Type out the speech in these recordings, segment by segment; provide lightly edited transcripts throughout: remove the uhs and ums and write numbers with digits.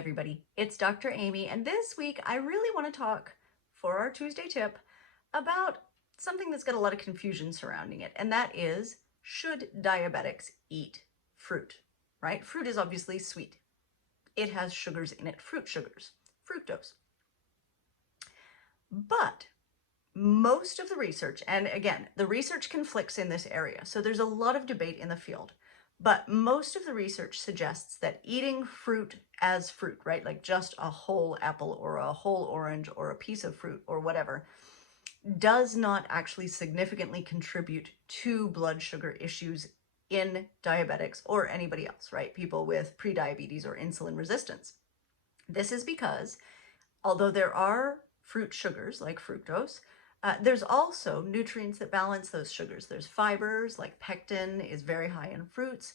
everybody, it's Dr. Amy, and this week I really want to talk for our Tuesday tip about something that's got a lot of confusion surrounding it, and that is, should diabetics eat fruit, right? Fruit is obviously sweet. It has sugars in it, fruit sugars, fructose. But most of the research, and again, the research conflicts in this area, so there's a lot of debate in the field. But most of the research suggests that eating fruit as fruit, right, like just a whole apple or a whole orange or a piece of fruit or whatever, does not actually significantly contribute to blood sugar issues in diabetics or anybody else, right? People with prediabetes or insulin resistance. This is because although there are fruit sugars like fructose, there's also nutrients that balance those sugars. There's fibers, like pectin is very high in fruits,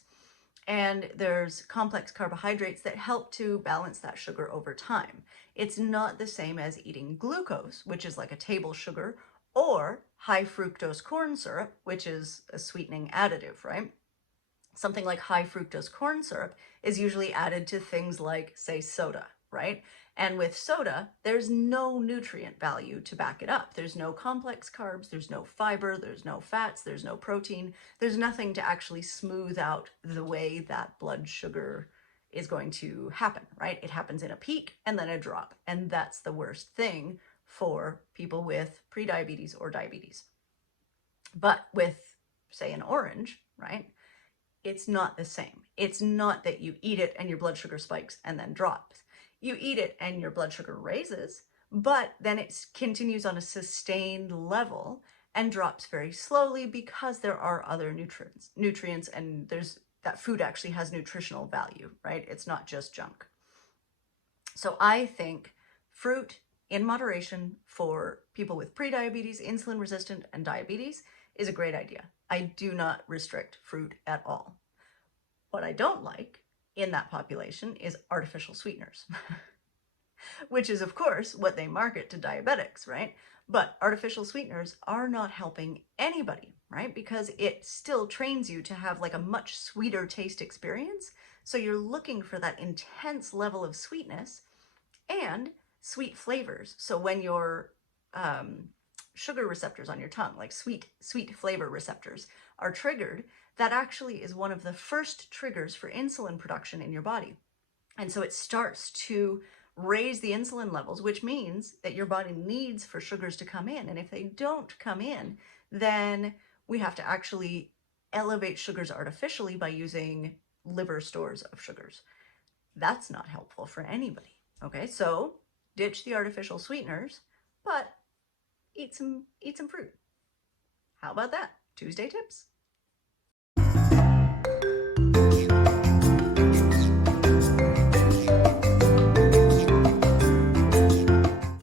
and there's complex carbohydrates that help to balance that sugar over time. It's not the same as eating glucose, which is like a table sugar, or high fructose corn syrup, which is a sweetening additive, right? Something like high fructose corn syrup is usually added to things like, say, soda, right? And with soda, there's no nutrient value to back it up. There's no complex carbs, there's no fiber, there's no fats, there's no protein. There's nothing to actually smooth out the way that blood sugar is going to happen, right? It happens in a peak and then a drop. And that's the worst thing for people with prediabetes or diabetes. But with, say, an orange, right? It's not the same. It's not that you eat it and your blood sugar spikes and then drops. You eat it and your blood sugar raises, but then it continues on a sustained level and drops very slowly because there are other nutrients, and that food actually has nutritional value, right? It's not just junk. So I think fruit in moderation for people with prediabetes, insulin resistant, and diabetes is a great idea. I do not restrict fruit at all. What I don't like in that population is artificial sweeteners, which is, of course, what they market to diabetics, right? But artificial sweeteners are not helping anybody, right? Because it still trains you to have like a much sweeter taste experience. So you're looking for that intense level of sweetness and sweet flavors. So when your sugar receptors on your tongue, like sweet flavor receptors, are triggered, that actually is one of the first triggers for insulin production in your body. And so it starts to raise the insulin levels, which means that your body needs for sugars to come in. And if they don't come in, then we have to actually elevate sugars artificially by using liver stores of sugars. That's not helpful for anybody. Okay, so ditch the artificial sweeteners, but eat some fruit. How about that? Tuesday tips.